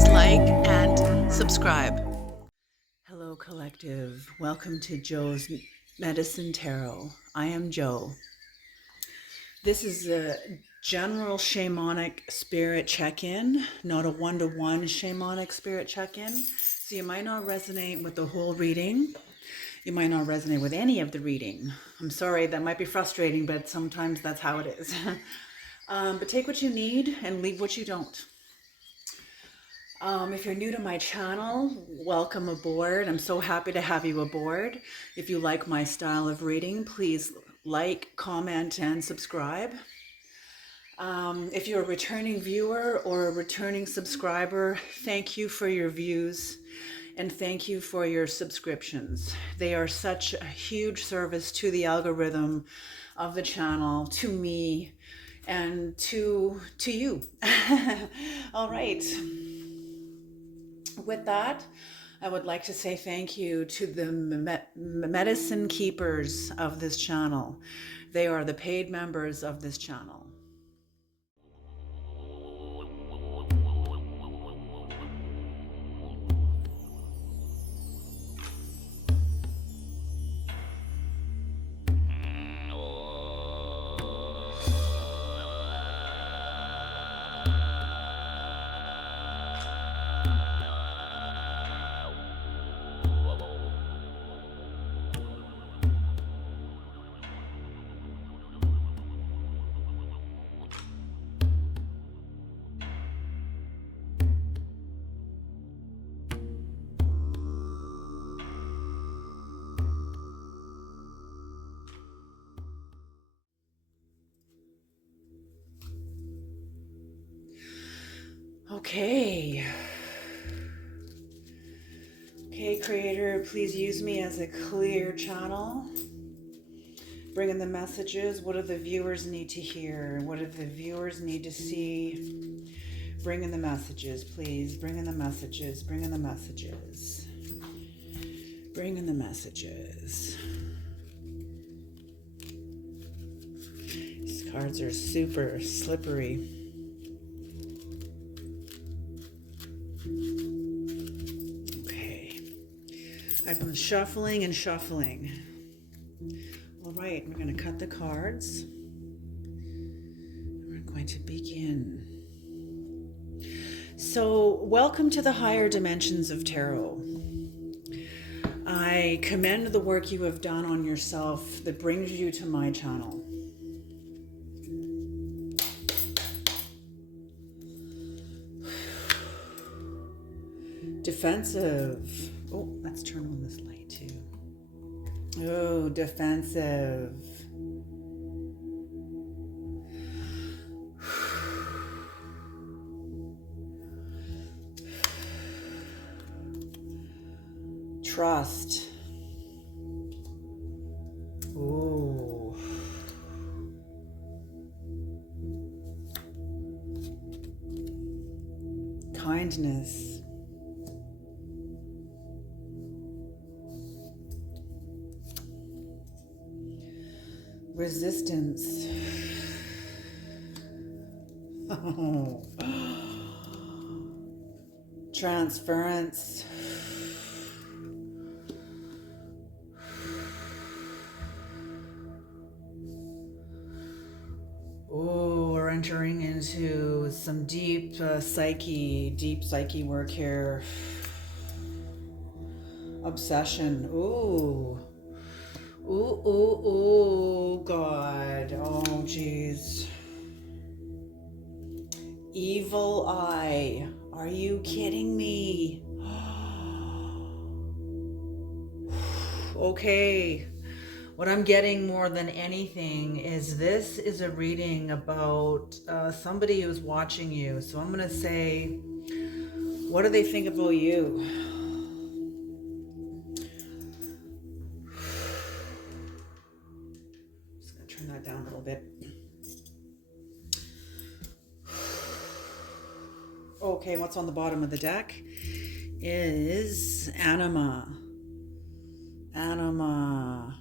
please like and subscribe. Hello, collective. Welcome to Joe's Medicine Tarot. I am Joe. This is a general shamanic spirit check-in, not a one-to-one shamanic spirit check-in. So you might not resonate with the whole reading. You might not resonate with any of the reading. I'm sorry, that might be frustrating, but sometimes that's how it is. But take what you need and leave what you don't. If you're new to my channel, welcome aboard. I'm so happy to have you aboard. If you like my style of reading, please like, comment, and subscribe. If you're a returning viewer or a returning subscriber, thank you for your views and thank you for your subscriptions. They are such a huge service to the algorithm of the channel, to me, and to you. All right. With that, I would like to say thank you to the medicine keepers of this channel. They are the paid members of this channel. Okay, Creator, please use me as a clear channel. Bring in the messages. What do the viewers need to hear? What do the viewers need to see? Bring in the messages, please. Bring in the messages. Bring in the messages. Bring in the messages. These cards are super slippery. I've been shuffling and shuffling. All right, we're going to cut the cards. We're going to begin. So, welcome to the higher dimensions of tarot. I commend the work you have done on yourself that brings you to my channel. Defensive. Oh, let's turn on this light too. Oh, defensive. Trust. Oh. Kindness. Resistance. Oh. Transference. Oh, we're entering into some deep psyche work here. Obsession. Ooh. Ooh, God. Oh, jeez. Evil eye. Are you kidding me? Okay. What I'm getting more than anything is this is a reading about somebody who's watching you. So I'm going to say, what do they think about you? Turn that down a little bit. Okay, what's on the bottom of the deck is anima. Anima.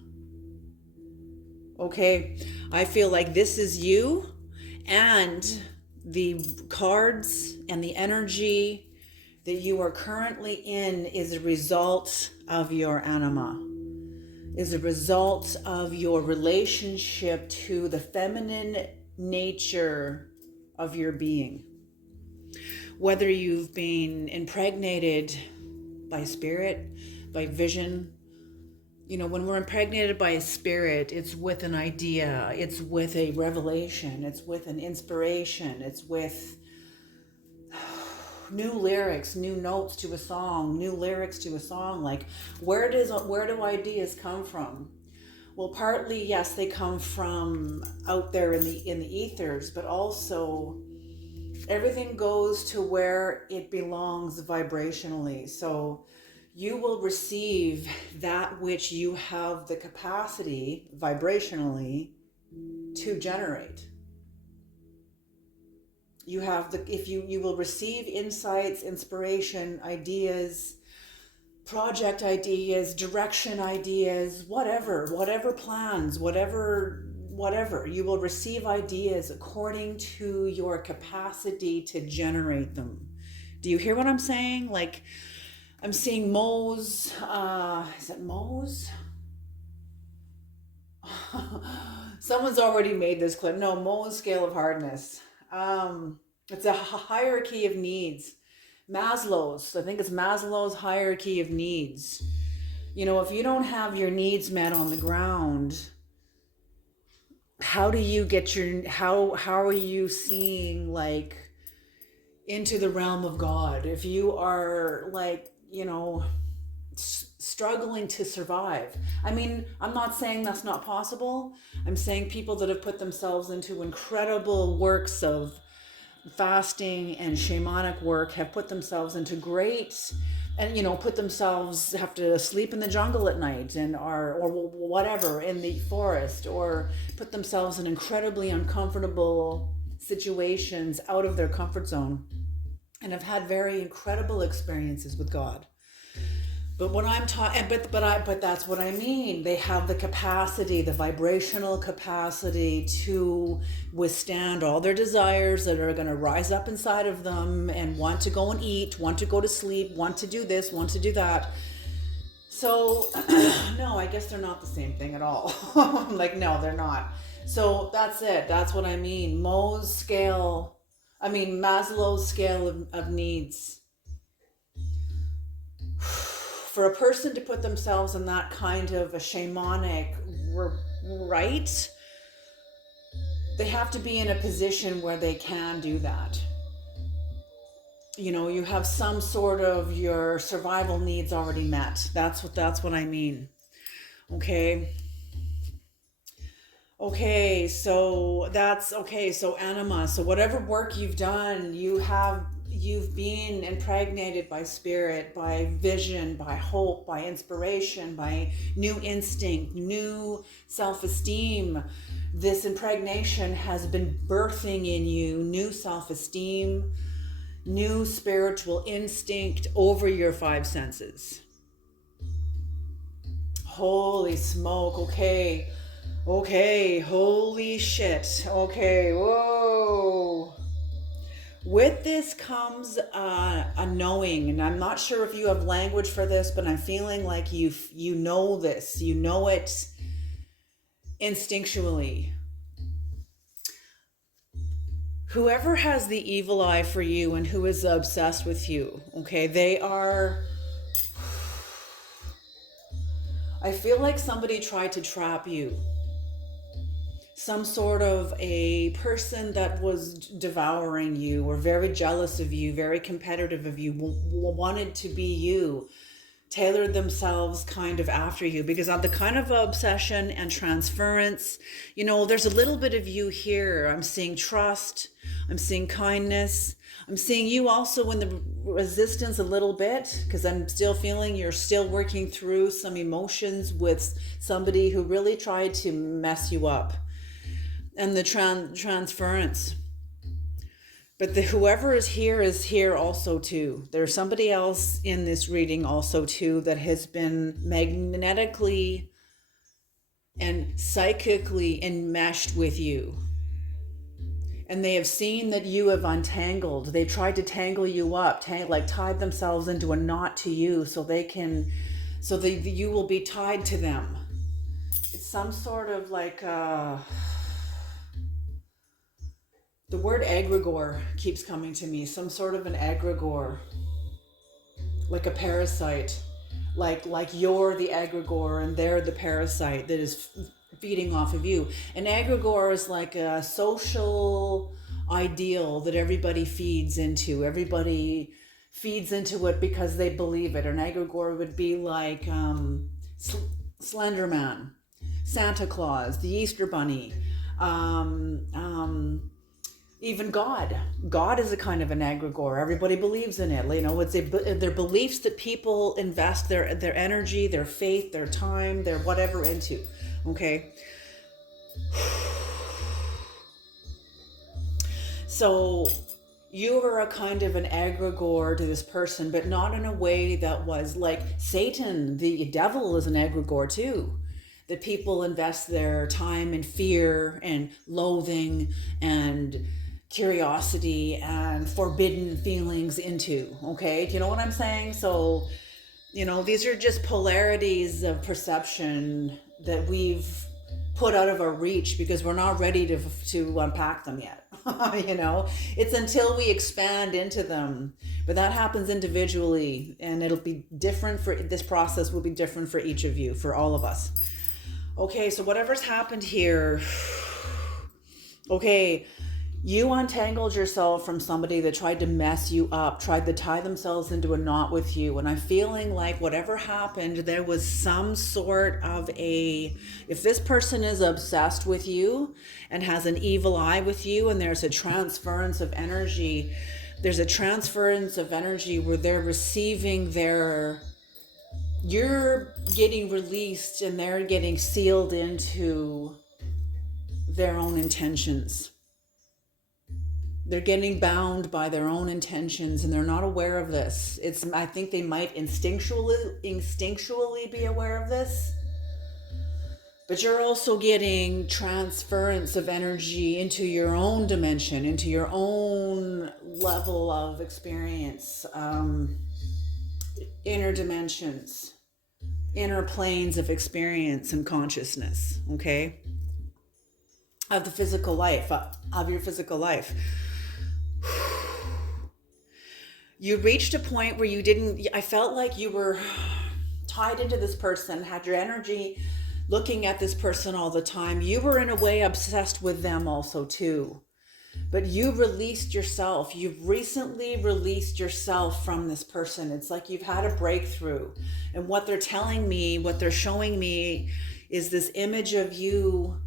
Okay, I feel like this is you, and the cards and the energy that you are currently in is a result of your anima, is a result of your relationship to the feminine nature of your being. Whether you've been impregnated by spirit, by vision, when we're impregnated by a spirit, it's with an idea, it's with a revelation, it's with an inspiration, it's with new lyrics, new notes to a song, new lyrics to a song. Like, where do ideas come from? Well, partly, yes, they come from out there in the ethers, but also everything goes to where it belongs vibrationally. So you will receive that which you have the capacity vibrationally to generate. You have you will receive insights, inspiration, ideas, project ideas, direction ideas, whatever plans, whatever, you will receive ideas according to your capacity to generate them. Do you hear what I'm saying? Like, I'm seeing Mo's, is it Mo's? Someone's already made this clip. No, Mo's scale of hardness. It's a hierarchy of needs. Maslow's, I think it's Maslow's hierarchy of needs. If you don't have your needs met on the ground, how do you get how are you seeing, like, into the realm of God? If you are, like, struggling to survive. I mean, I'm not saying that's not possible. I'm saying people that have put themselves into incredible works of fasting and shamanic work have put themselves into great, and put themselves, have to sleep in the jungle at night and or whatever, in the forest, or put themselves in incredibly uncomfortable situations out of their comfort zone, and have had very incredible experiences with God. But what I'm talking, but that's what I mean. They have the capacity, the vibrational capacity to withstand all their desires that are going to rise up inside of them and want to go and eat, want to go to sleep, want to do this, want to do that. So, no, I guess they're not the same thing at all. Like, no, they're not. So that's it. That's what I mean. Maslow's scale of needs. For a person to put themselves in that kind of a shamanic right, they have to be in a position where they can do that. You have some sort of your survival needs already met. That's what I mean. Okay. So anima. So whatever work you've done, you've been impregnated by spirit, by vision, by hope, by inspiration, by new instinct, new self-esteem. This impregnation has been birthing in you new self-esteem, new spiritual instinct over your five senses. Holy smoke. Okay, holy shit. Okay, whoa. With this comes a knowing, and I'm not sure if you have language for this, but I'm feeling like you know this. You know it instinctually. Whoever has the evil eye for you and who is obsessed with you, okay, I feel like somebody tried to trap you. Some sort of a person that was devouring you, or very jealous of you, very competitive of you, wanted to be you, tailored themselves kind of after you, because of the kind of obsession and transference, there's a little bit of you here. I'm seeing trust, I'm seeing kindness, I'm seeing you also in the resistance a little bit, because I'm still feeling you're still working through some emotions with somebody who really tried to mess you up. And the transference. But whoever is here also too. There's somebody else in this reading also too that has been magnetically and psychically enmeshed with you. and they have seen that you have untangled. They tried to tangle you up, like tied themselves into a knot to you so they can, so that you will be tied to them. It's some sort of like, the word egregore keeps coming to me, some sort of an egregore, like a parasite, like you're the egregore and they're the parasite that is feeding off of you. An egregore is like a social ideal that everybody feeds into. Everybody feeds into it because they believe it. An egregore would be like Slender Man, Santa Claus, the Easter Bunny, um, um, even God. God is a kind of an egregore. Everybody believes in it. You know, it's their beliefs that people invest their energy, their faith, their time, their whatever into. Okay. So you were a kind of an egregore to this person, but not in a way that was like Satan, the devil, is an egregore too. That people invest their time and fear and loathing and curiosity and forbidden feelings into. Okay, do you know what I'm saying? So, you know, these are just polarities of perception that we've put out of our reach because we're not ready to unpack them yet. You know, it's until we expand into them, but that happens individually, and it'll be different for this process will be different for each of you, for all of us. Okay, so whatever's happened here, okay, you untangled yourself from somebody that tried to mess you up, tried to tie themselves into a knot with you. And I'm feeling like whatever happened, there was some sort of if this person is obsessed with you and has an evil eye with you, and there's a transference of energy, there's a transference of energy where they're receiving you're getting released and they're getting sealed into their own intentions. They're getting bound by their own intentions and they're not aware of this. I think they might instinctually be aware of this. But you're also getting transference of energy into your own dimension, into your own level of experience, inner dimensions, inner planes of experience and consciousness, okay? Of the physical life, of your physical life. You reached a point where I felt like you were tied into this person, had your energy looking at this person all the time. You were in a way obsessed with them also too. But you released yourself. You've recently released yourself from this person. It's like you've had a breakthrough. And what they're telling me, what they're showing me is this image of you.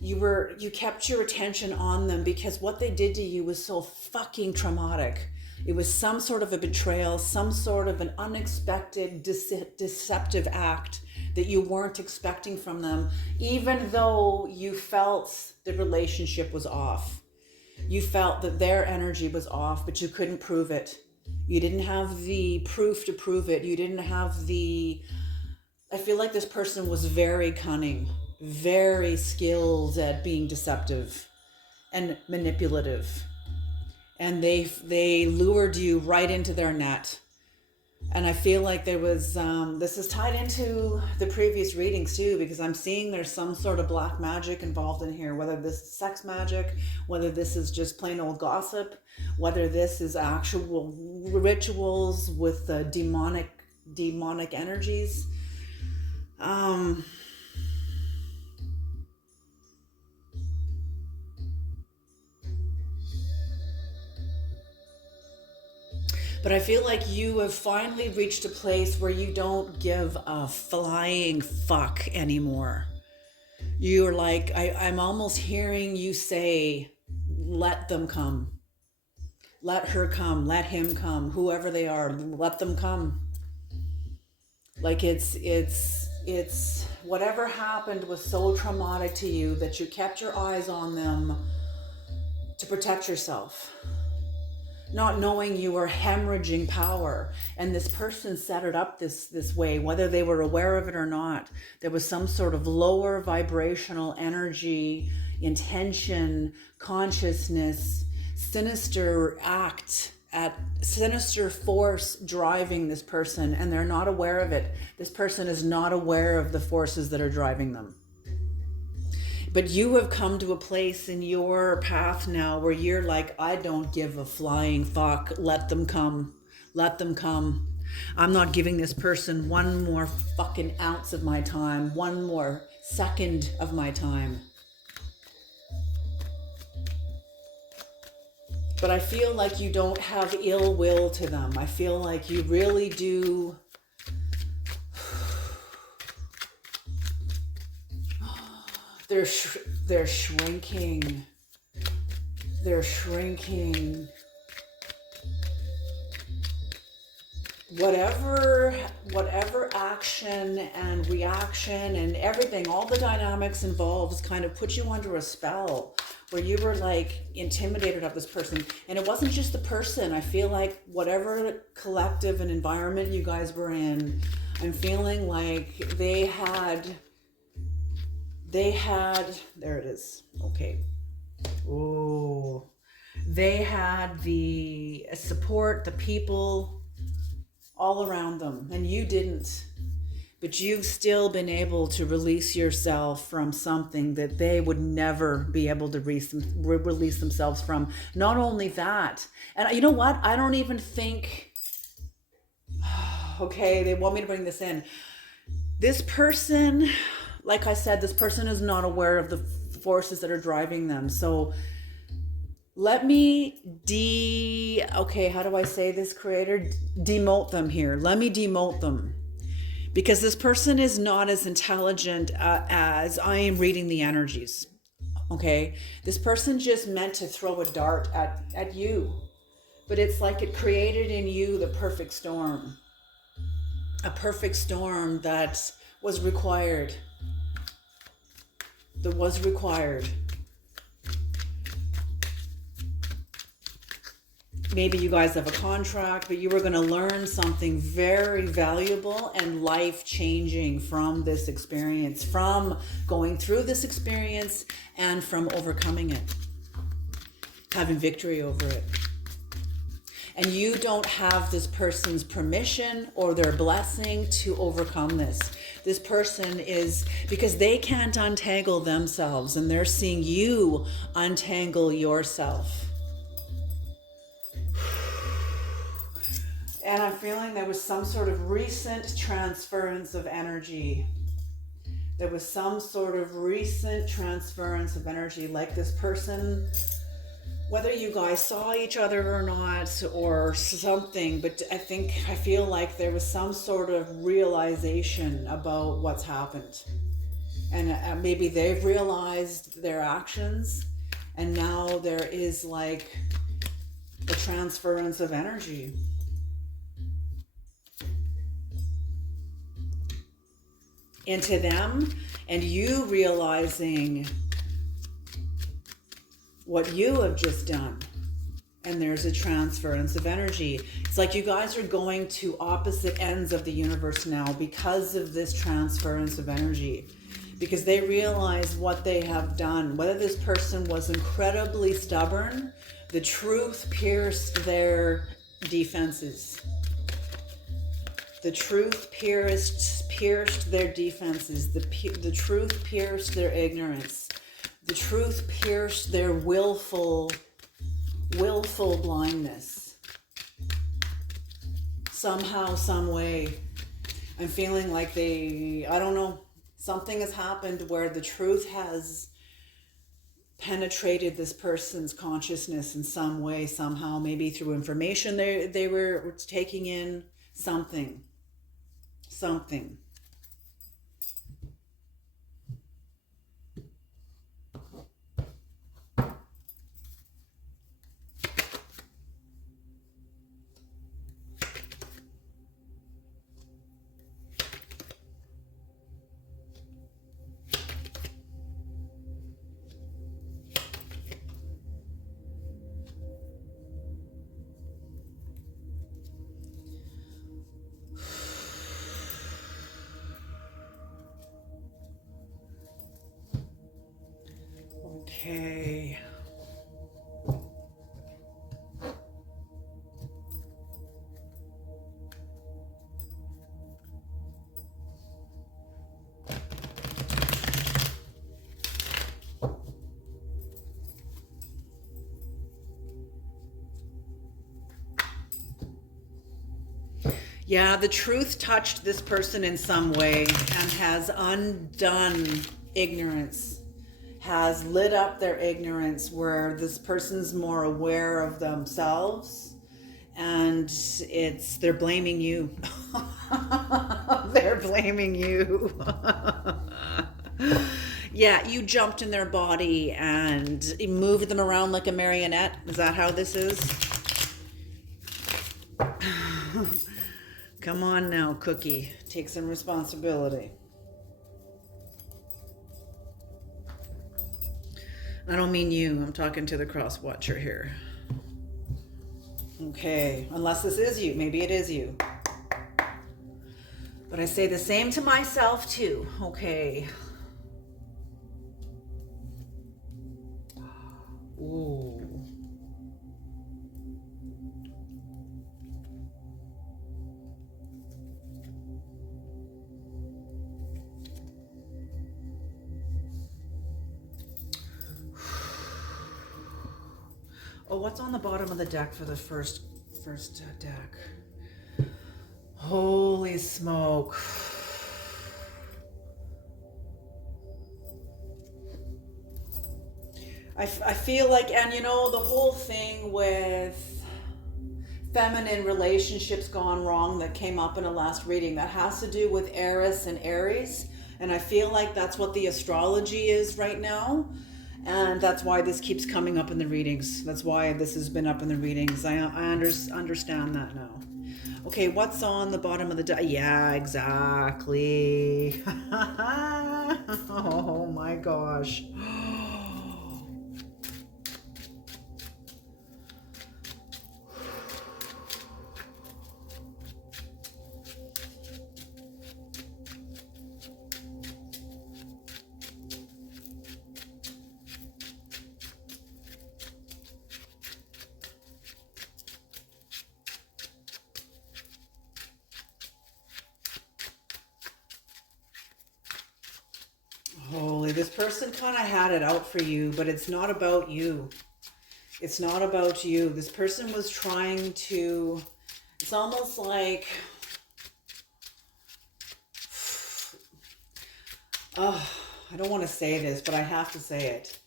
You kept your attention on them because what they did to you was so fucking traumatic. It was some sort of a betrayal, some sort of an unexpected, deceptive act that you weren't expecting from them, even though you felt the relationship was off. You felt that their energy was off, but you couldn't prove it. You didn't have the proof to prove it. You didn't have I feel like this person was very cunning, very skilled at being deceptive and manipulative. And they lured you right into their net. And I feel like there was, this is tied into the previous readings too, because I'm seeing there's some sort of black magic involved in here, whether this is sex magic, whether this is just plain old gossip, whether this is actual rituals with demonic energies. But I feel like you have finally reached a place where you don't give a flying fuck anymore. You're like, I'm almost hearing you say, let them come. Let her come. Let him come. Whoever they are, let them come. Like it's whatever happened was so traumatic to you that you kept your eyes on them to protect yourself. not knowing you were hemorrhaging power. And this person set it up this way, whether they were aware of it or not. There was some sort of lower vibrational energy, intention, consciousness, sinister act, at sinister force driving this person, and they're not aware of it. This person is not aware of the forces that are driving them. But you have come to a place in your path now where you're like, I don't give a flying fuck. Let them come. Let them come. I'm not giving this person one more fucking ounce of my time, one more second of my time. But I feel like you don't have ill will to them. I feel like you really do. They're shrinking. They're shrinking. Whatever action and reaction and everything, all the dynamics involved kind of put you under a spell where you were like intimidated of this person. And it wasn't just the person. I feel like whatever collective and environment you guys were in, I'm feeling like they had, there it is. Okay. Oh, they had the support, the people all around them, and you didn't. But you've still been able to release yourself from something that they would never be able to release themselves from. Not only that, and you know what? I don't even think, okay, they want me to bring this in. This person, like I said, this person is not aware of the forces that are driving them. So let me okay, how do I say this, creator? Demote them here. Let me demote them. Because this person is not as intelligent as I am reading the energies. Okay? This person just meant to throw a dart at you. But it's like it created in you the perfect storm. A perfect storm that was required. That was required. Maybe you guys have a contract, but you were going to learn something very valuable and life-changing from this experience, from going through this experience and from overcoming it, having victory over it. And you don't have this person's permission or their blessing to overcome this. This person is, because they can't untangle themselves and they're seeing you untangle yourself. And I'm feeling there was some sort of recent transference of energy. There was some sort of recent transference of energy, like this person, whether you guys saw each other or not or something, but I feel like there was some sort of realization about what's happened. And maybe they've realized their actions, and now there is like a transference of energy. Into them, and you realizing what you have just done, and there's a transference of energy. It's like you guys are going to opposite ends of the universe now because of this transference of energy, because they realize what they have done. Whether this person was incredibly stubborn, the truth pierced their defenses. The truth pierced their defenses. The truth pierced their ignorance. The truth pierced their willful blindness. Somehow, some way, I'm feeling like I don't know, something has happened where the truth has penetrated this person's consciousness in some way, somehow, maybe through information they were taking in, something. Okay. Yeah, the truth touched this person in some way and has undone ignorance, has lit up their ignorance where this person's more aware of themselves, and they're blaming you. They're blaming you. Yeah, you jumped in their body and moved them around like a marionette. Is that how this is? Come on now, Cookie. Take some responsibility. I don't mean you. I'm talking to the cross watcher here. Okay. Unless this is you. Maybe it is you. But I say the same to myself too. Okay. Ooh. Oh, what's on the bottom of the deck for the first deck? Holy smoke. I feel like, and you know, the whole thing with feminine relationships gone wrong that came up in a last reading, that has to do with Eris and Aries. And I feel like that's what the astrology is right now. And that's why this keeps coming up in the readings. That's why this has been up in the readings. I understand that now. Okay, what's on the bottom of the deck? Yeah, exactly. Oh my gosh. Holy, this person kind of had it out for you, but it's not about you. It's not about you. This person was trying to, it's almost like, oh, I don't want to say this, but I have to say it.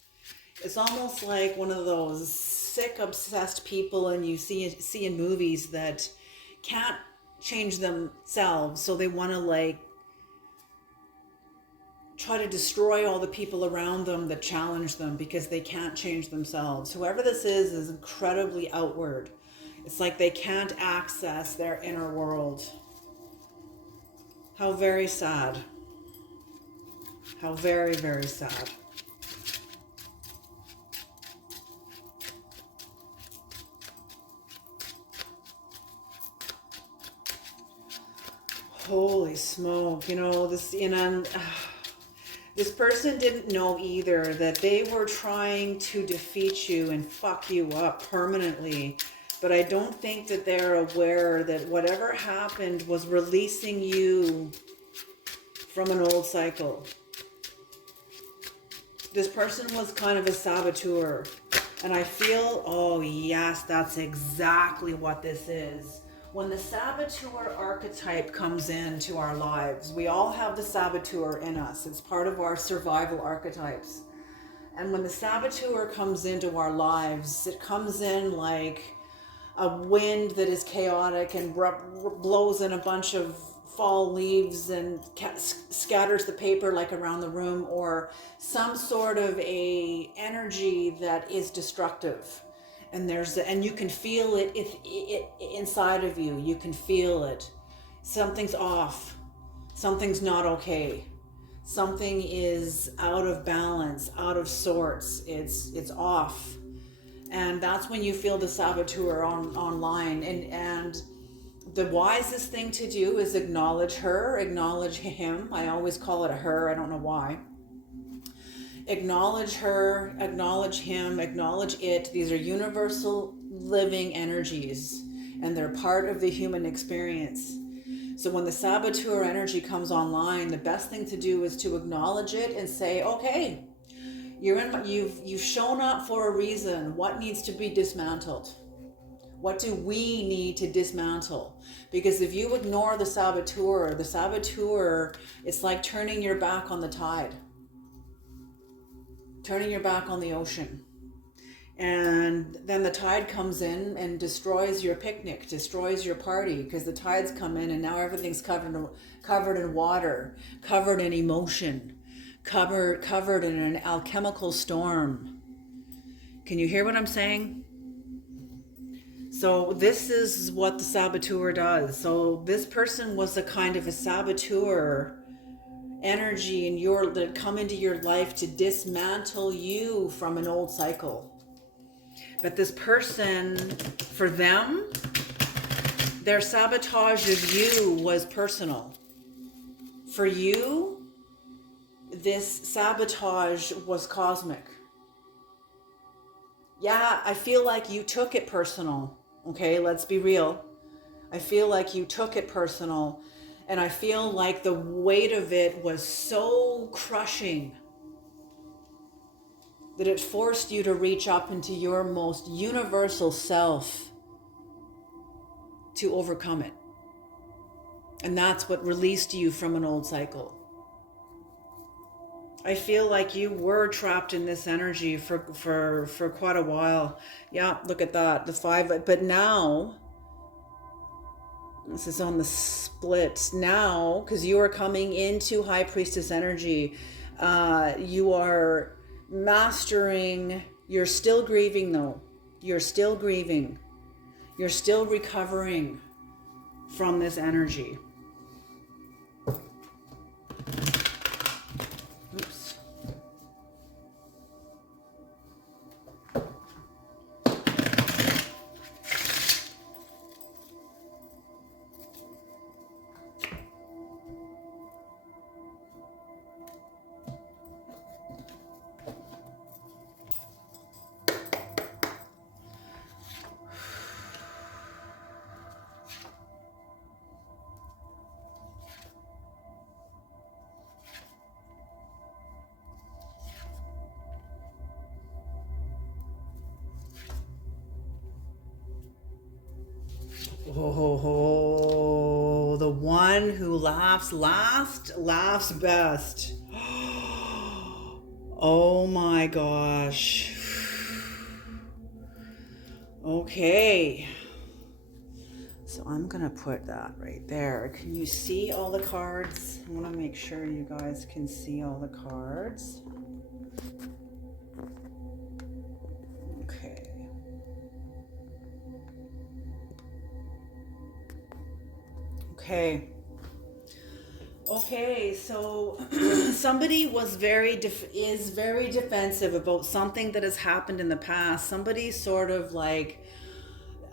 It's almost like one of those sick, obsessed people and you see in movies that can't change themselves, so they want to like try to destroy all the people around them that challenge them because they can't change themselves. Whoever this is incredibly outward. It's like they can't access their inner world. How very sad. How very, very sad. Holy smoke. You know, this person didn't know either that they were trying to defeat you and fuck you up permanently. But I don't think that they're aware that whatever happened was releasing you from an old cycle. This person was kind of a saboteur. And I feel, oh yes, that's exactly what this is. When the saboteur archetype comes into our lives, we all have the saboteur in us. It's part of our survival archetypes. And when the saboteur comes into our lives, it comes in like a wind that is chaotic and blows in a bunch of fall leaves and scatters the paper like around the room, or some sort of a energy that is destructive. And you can feel it inside of you. You can feel it. Something's off. Something's not okay. Something is out of balance, out of sorts. It's off. And that's when you feel the saboteur online. And the wisest thing to do is acknowledge her, acknowledge him. I always call it a her. I don't know why. Acknowledge her, acknowledge him, acknowledge it. These are universal living energies, and they're part of the human experience. So when the saboteur energy comes online, the best thing to do is to acknowledge it and say, okay, you've shown up for a reason. What needs to be dismantled? What do we need to dismantle? Because if you ignore the saboteur, it's like turning your back on the tide, turning your back on the ocean. And then the tide comes in and destroys your picnic, destroys your party, because the tides come in and now everything's covered in water, covered in emotion, covered in an alchemical storm. Can you hear what I'm saying? So this is what the saboteur does. So this person was a kind of a saboteur energy that come into your life to dismantle you from an old cycle. But this person, for them, their sabotage of you was personal. For you, this sabotage was cosmic. Yeah, I feel like you took it personal. Okay, let's be real. I feel like you took it personal, and I feel like the weight of it was so crushing that it forced you to reach up into your most universal self to overcome it. And that's what released you from an old cycle. I feel like you were trapped in this energy for quite a while. Yeah, look at that, the 5. But now, this is on the split now, because you are coming into High Priestess energy. You are mastering. You're still grieving though. You're still grieving. You're still recovering from this energy. Oops. Oh, the one who laughs last laughs best. Oh my gosh. Okay. So I'm going to put that right there. Can you see all the cards? I want to make sure you guys can see all the cards. Okay. Okay, so somebody is very defensive about something that has happened in the past. Somebody sort of like,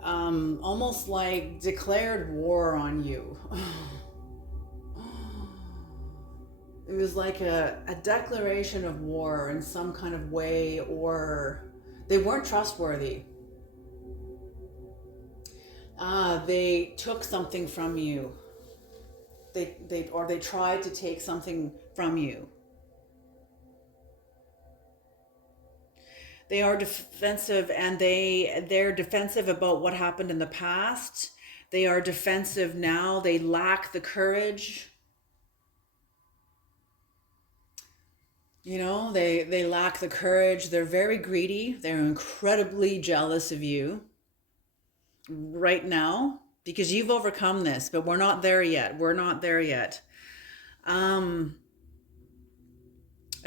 almost like declared war on you. It was like a declaration of war in some kind of way, or they weren't trustworthy. They took something from you. They tried to take something from you. They are defensive, and they're defensive about what happened in the past. They are defensive now. They lack the courage. You know, they lack the courage. They're very greedy. They're incredibly jealous of you right now, because you've overcome this, but we're not there yet. We're not there yet. I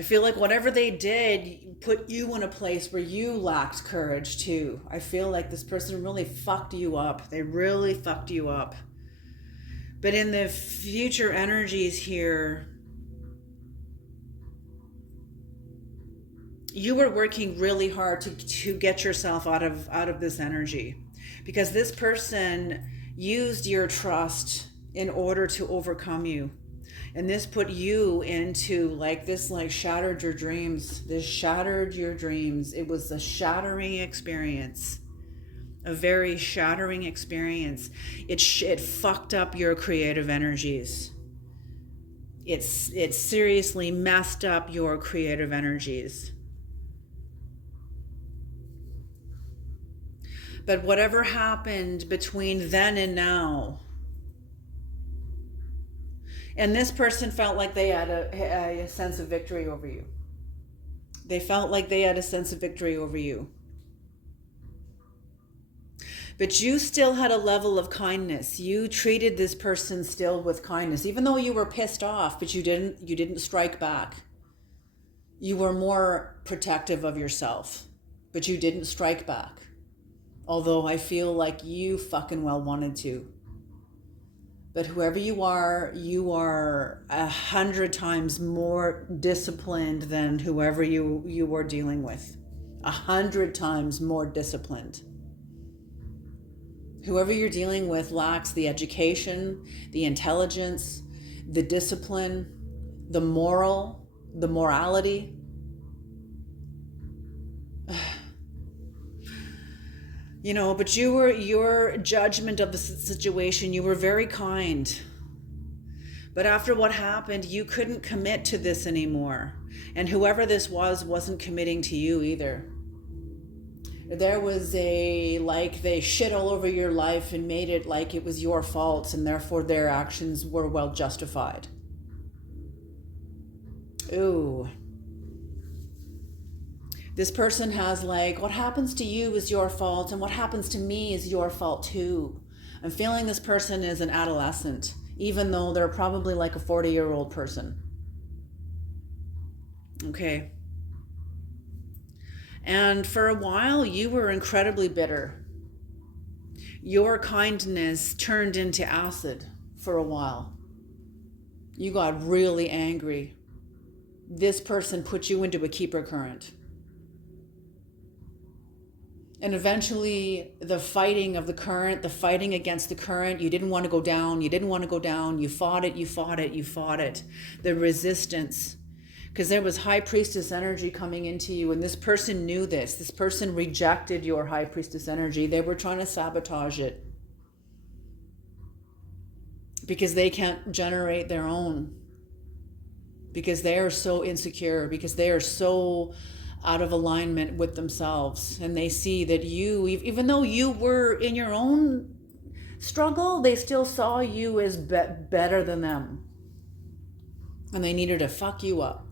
feel like whatever they did put you in a place where you lacked courage too. I feel like this person really fucked you up. They really fucked you up. But in the future energies here, you were working really hard to get yourself out of this energy, because this person used your trust in order to overcome you. And this put you into like this, like shattered your dreams. This shattered your dreams. It was a shattering experience. A very shattering experience. It fucked up your creative energies. It seriously messed up your creative energies. But whatever happened between then and now, and this person felt like they had a sense of victory over you. They felt like they had a sense of victory over you. But you still had a level of kindness. You treated this person still with kindness, even though you were pissed off, but you didn't strike back. You were more protective of yourself, but you didn't strike back. Although I feel like you fucking well wanted to. But whoever you are 100 times more disciplined than whoever you were dealing with. 100 times more disciplined. Whoever you're dealing with lacks the education, the intelligence, the discipline, the morality. You know, but your judgment of the situation, you were very kind. But after what happened, you couldn't commit to this anymore. And whoever this wasn't committing to you either. There was they shit all over your life and made it like it was your fault, and therefore their actions were well justified. Ooh. This person has like, what happens to you is your fault, and what happens to me is your fault too. I'm feeling this person is an adolescent, even though they're probably like a 40-year-old person. Okay. And for a while, you were incredibly bitter. Your kindness turned into acid for a while. You got really angry. This person put you into a keeper current. And eventually the fighting of the current, the fighting against the current, you didn't want to go down, you fought it. The resistance, because there was high priestess energy coming into you, and this person knew this. This person rejected your high priestess energy. They were trying to sabotage it because they can't generate their own, because they are so insecure, because they are so out of alignment with themselves, and they see that you, even though you were in your own struggle, they still saw you as better than them, and they needed to fuck you up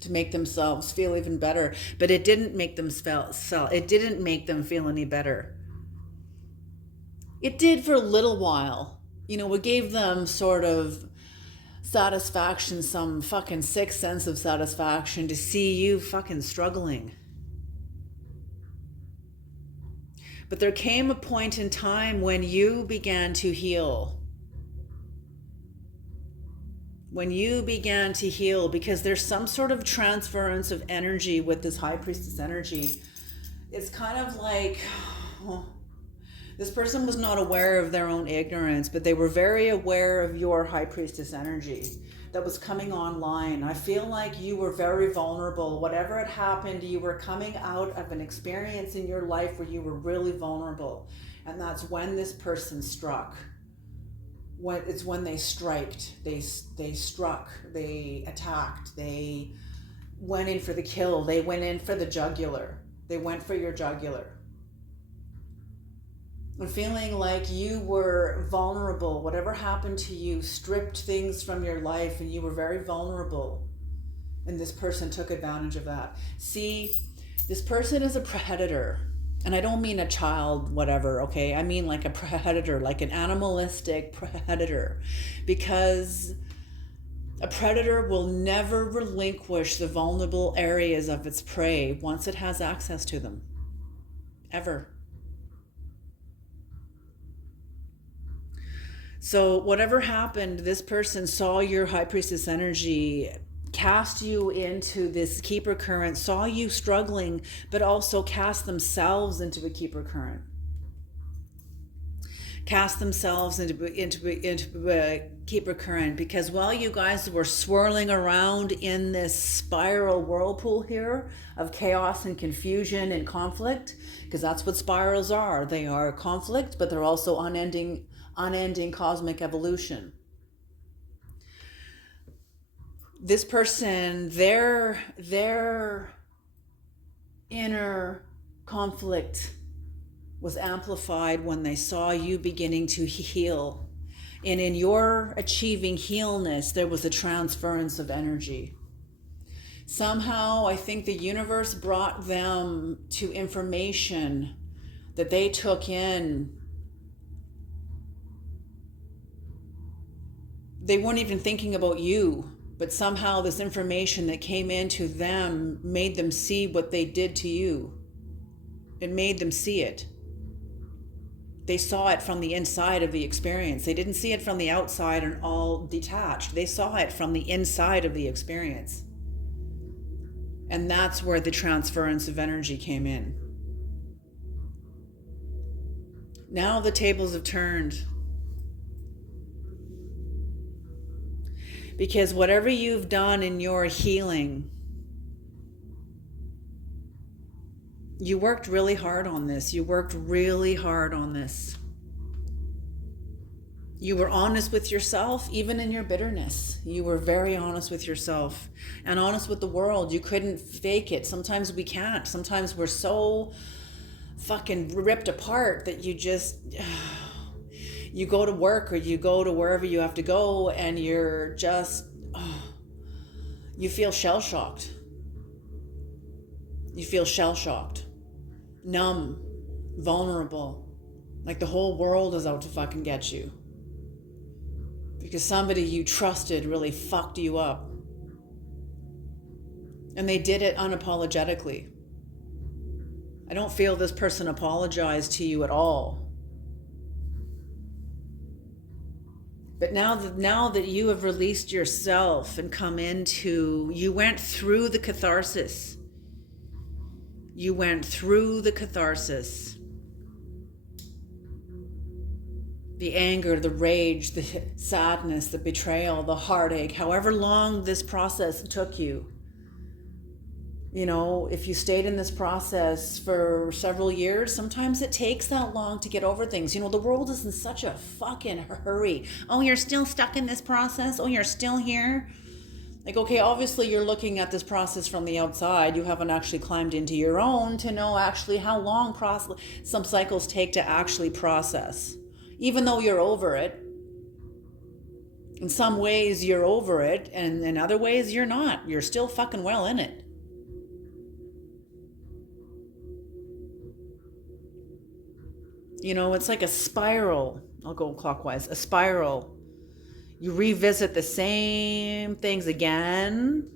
to make themselves feel even better. But it didn't make them feel any better. It did for a little while. You know, it gave them sort of satisfaction, some fucking sick sense of satisfaction to see you fucking struggling. But there came a point in time when you began to heal. When you began to heal, because there's some sort of transference of energy with this high priestess energy. It's kind of like, this person was not aware of their own ignorance, but they were very aware of your high priestess energy that was coming online. I feel like you were very vulnerable. Whatever had happened, you were coming out of an experience in your life where you were really vulnerable. And that's when this person struck. It's when they striked, they struck, they attacked, they went in for the kill, they went in for the jugular, they went for your jugular. And feeling like you were vulnerable, whatever happened to you stripped things from your life, and you were very vulnerable. And this person took advantage of that. See, this person is a predator. And I don't mean a child, whatever, okay? I mean like a predator, like an animalistic predator. Because a predator will never relinquish the vulnerable areas of its prey once it has access to them. Ever. So whatever happened, this person saw your high priestess energy, cast you into this keeper current, saw you struggling, but also cast themselves into a keeper current. cast themselves into keep recurrent, because while you guys were swirling around in this spiral whirlpool here of chaos and confusion and conflict, because that's what spirals are. They are conflict, but they're also unending cosmic evolution. This person, their inner conflict was amplified when they saw you beginning to heal. And in your achieving healness, there was a transference of energy. Somehow, I think the universe brought them to information that they took in. They weren't even thinking about you, but somehow this information that came into them made them see what they did to you. It made them see it. They saw it from the inside of the experience. They didn't see it from the outside and all detached. They saw it from the inside of the experience. And that's where the transference of energy came in. Now the tables have turned. Because whatever you've done in your healing, you worked really hard on this. You worked really hard on this. You were honest with yourself, even in your bitterness. You were very honest with yourself and honest with the world. You couldn't fake it. Sometimes we can't. Sometimes we're so fucking ripped apart that you just, you go to work or you go to wherever you have to go and you're just, you feel shell-shocked. You feel shell-shocked. Numb, vulnerable, like the whole world is out to fucking get you because somebody you trusted really fucked you up, and they did it unapologetically. I don't feel this person apologized to you at all, but now that you have released yourself and come into, you went through the catharsis. You went through the catharsis, the anger, the rage, the sadness, the betrayal, the heartache, however long this process took you. You know, if you stayed in this process for several years, sometimes it takes that long to get over things. You know, the world is in such a fucking hurry. Oh, you're still stuck in this process? Oh, you're still here? Like, okay, obviously you're looking at this process from the outside. You haven't actually climbed into your own to know actually how long some cycles take to actually process. Even though you're over it, in some ways you're over it, and in other ways you're not. You're still fucking well in it. You know, it's like a spiral. I'll go clockwise. A spiral. You revisit the same things again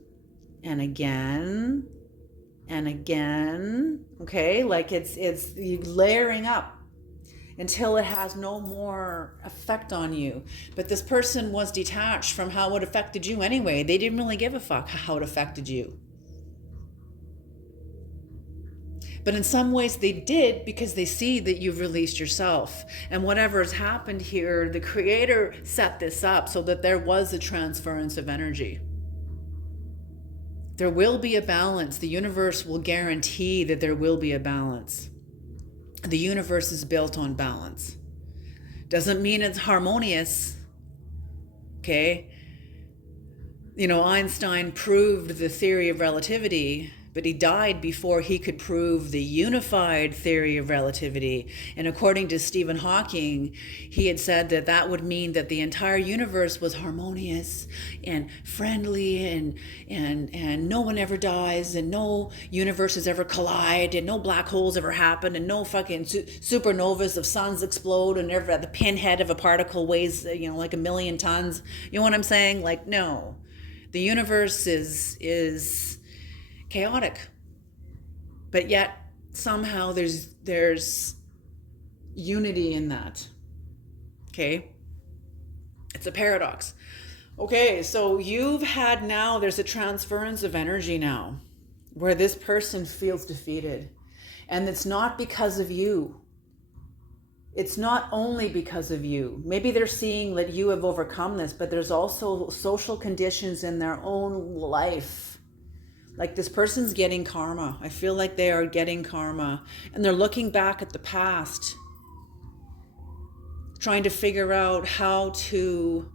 and again and again. Okay, like it's layering up until it has no more effect on you. But this person was detached from how it affected you anyway. They didn't really give a fuck how it affected you. But in some ways they did, because they see that you've released yourself. And whatever has happened here, the Creator set this up so that there was a transference of energy. There will be a balance. The universe will guarantee that there will be a balance. The universe is built on balance. Doesn't mean it's harmonious. Okay? You know, Einstein proved the theory of relativity, but he died before he could prove the unified theory of relativity. And according to Stephen Hawking, he had said that that would mean that the entire universe was harmonious and friendly, and no one ever dies, and no universes ever collide, and no black holes ever happen, and no fucking supernovas of suns explode, and never the pinhead of a particle weighs, you know, like 1,000,000 tons. You know what I'm saying? Like, no. The universe is chaotic, but yet somehow there's unity in that. Okay, it's a paradox. Okay, so there's a transference of energy now where this person feels defeated, and it's not because of you. it's not only because of you. Maybe they're seeing that you have overcome this, but there's also social conditions in their own life. Like this person's getting karma. I feel like they are getting karma, and they're looking back at the past, trying to figure out how to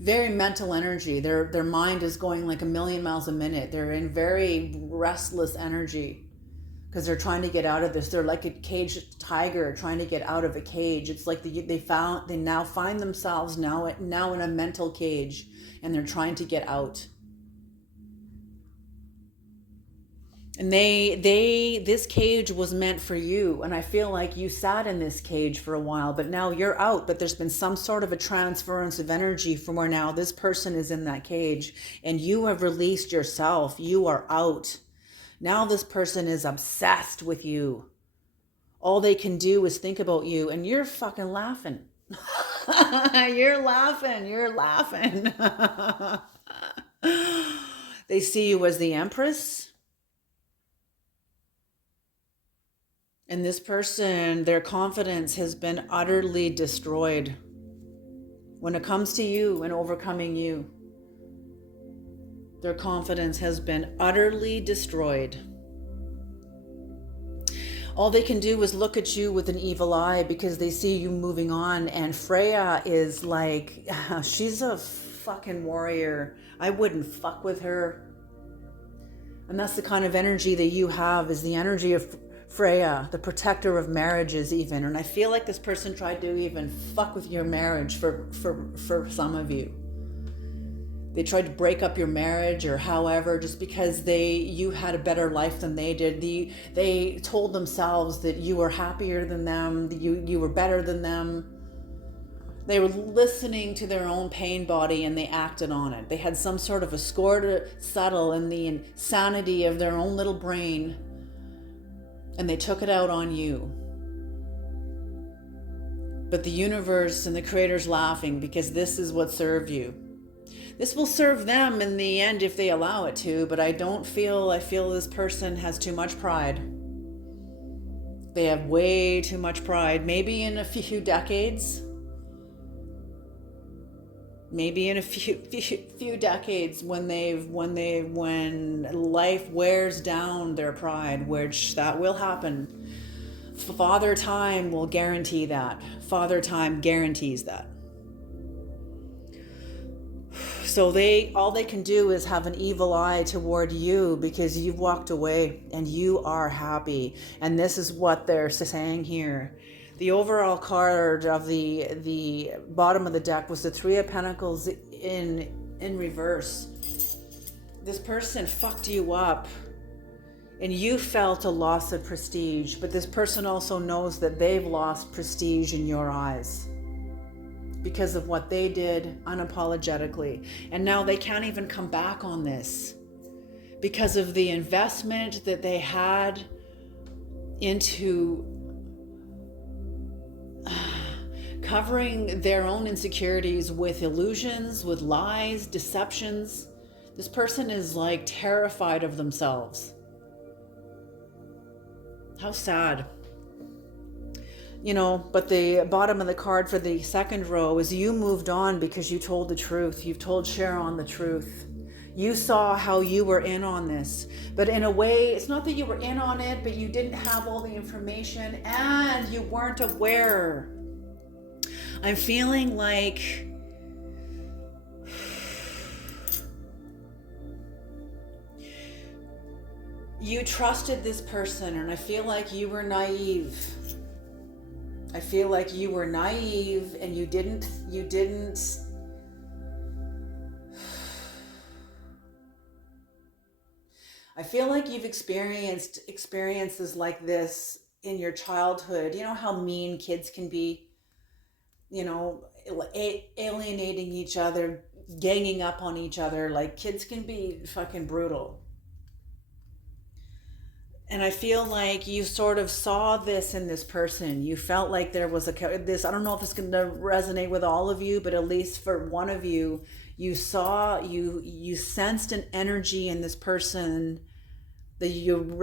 very mental energy. Their mind is going like a million miles a minute. They're in very restless energy because they're trying to get out of this. They're like a caged tiger trying to get out of a cage. It's like they now find themselves now in a mental cage, and they're trying to get out. And this cage was meant for you. And I feel like you sat in this cage for a while, but now you're out. But there's been some sort of a transference of energy from where now this person is in that cage and you have released yourself. You are out. Now this person is obsessed with you. All they can do is think about you, and you're fucking laughing. You're laughing. You're laughing. They see you as the Empress. And this person, their confidence has been utterly destroyed when it comes to you and overcoming you. Their confidence has been utterly destroyed. All they can do is look at you with an evil eye because they see you moving on. And Freya is like, she's a fucking warrior. I wouldn't fuck with her. And that's the kind of energy that you have, is the energy of Freya, the protector of marriages even. And I feel like this person tried to even fuck with your marriage for some of you. They tried to break up your marriage or however, just because you had a better life than they did. They told themselves that you were happier than them, that you were better than them. They were listening to their own pain body and they acted on it. They had some sort of a score to settle in the insanity of their own little brain, and they took it out on you. But the universe and the creator's laughing because this is what served you. This will serve them in the end if they allow it to, but I feel this person has too much pride. They have way too much pride. Maybe in a few decades, when life wears down their pride, which that will happen. Father Time will guarantee that. Father Time guarantees that. So all they can do is have an evil eye toward you because you've walked away and you are happy. And this is what they're saying here. The overall card of the bottom of the deck was the Three of Pentacles in reverse. This person fucked you up and you felt a loss of prestige, but this person also knows that they've lost prestige in your eyes because of what they did unapologetically. And now they can't even come back on this because of the investment that they had into covering their own insecurities with illusions, with lies, deceptions. This person is like terrified of themselves. How sad. But the bottom of the card for the second row is you moved on because you told the truth. You've told Sharon the truth. You saw how you were in on this. But in a way, it's not that you were in on it, but you didn't have all the information and you weren't aware. I'm feeling like you trusted this person, and I feel like you were naive. I feel like you were naive and you didn't I feel like you've experienced experiences like this in your childhood. You know how mean kids can be? Alienating each other, ganging up on each other. Like, kids can be fucking brutal. And I feel like you sort of saw this in this person. You felt like there was this, I don't know if it's going to resonate with all of you, but at least for one of you, You saw, you sensed an energy in this person that you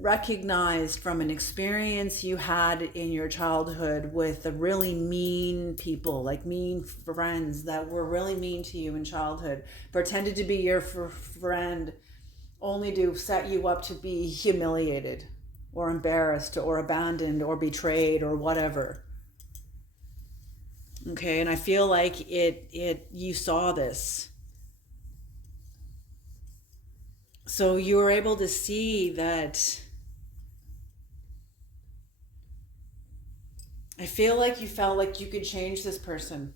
recognized from an experience you had in your childhood with the really mean people, like mean friends that were really mean to you in childhood, pretended to be your friend only to set you up to be humiliated or embarrassed or abandoned or betrayed or whatever. Okay, and I feel like you saw this. So you were able to see that. I feel like you felt like you could change this person.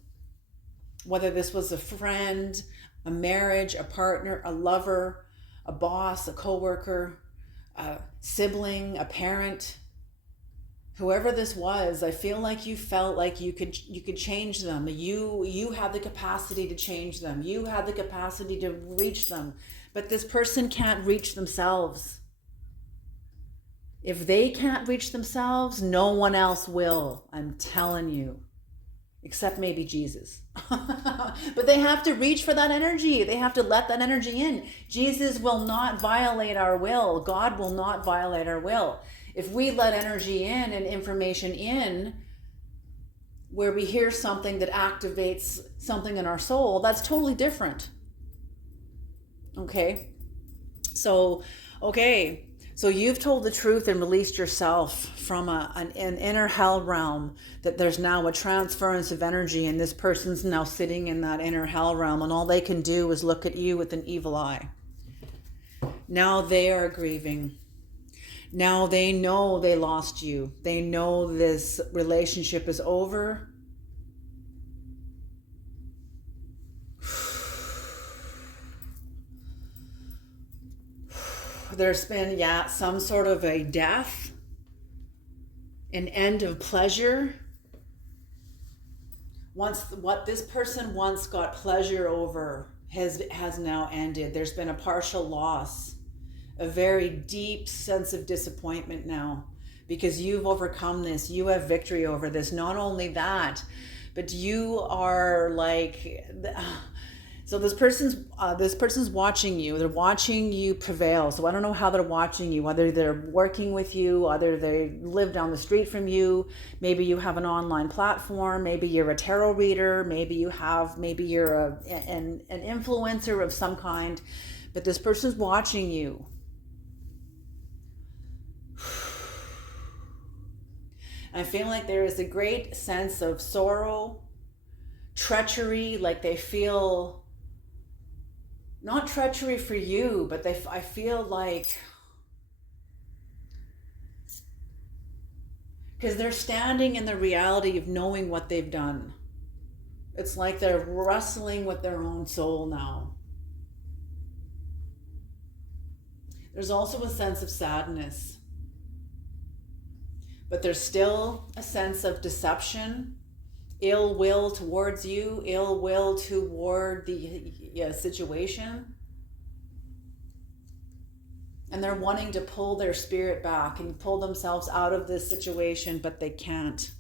Whether this was a friend, a marriage, a partner, a lover, a boss, a coworker, a sibling, a parent, whoever this was, I feel like you felt like you could change them. You had the capacity to change them. You had the capacity to reach them. But this person can't reach themselves. If they can't reach themselves, no one else will. I'm telling you. Except maybe Jesus. But they have to reach for that energy. They have to let that energy in. Jesus will not violate our will. God will not violate our will. If we let energy in and information in, where we hear something that activates something in our soul, that's totally different. Okay? So you've told the truth and released yourself from an inner hell realm, that there's now a transference of energy, and this person's now sitting in that inner hell realm, and all they can do is look at you with an evil eye. Now they are grieving. Now they know they lost you. They know this relationship is over. There's been, some sort of a death, an end of pleasure. What this person once got pleasure over has now ended. There's been a partial loss, a very deep sense of disappointment now, because you've overcome this. You have victory over this. Not only that, but you are like... So this person's watching you. They're watching you prevail. So I don't know how they're watching you. Whether they're working with you, whether they live down the street from you. Maybe you have an online platform. Maybe you're a tarot reader. Maybe you're an influencer of some kind. But this person's watching you. And I feel like there is a great sense of sorrow, treachery, like they feel... Not treachery for you, but I feel like... Because they're standing in the reality of knowing what they've done. It's like they're wrestling with their own soul now. There's also a sense of sadness. But there's still a sense of deception, ill will towards you, ill will toward the situation. And they're wanting to pull their spirit back and pull themselves out of this situation, but they can't.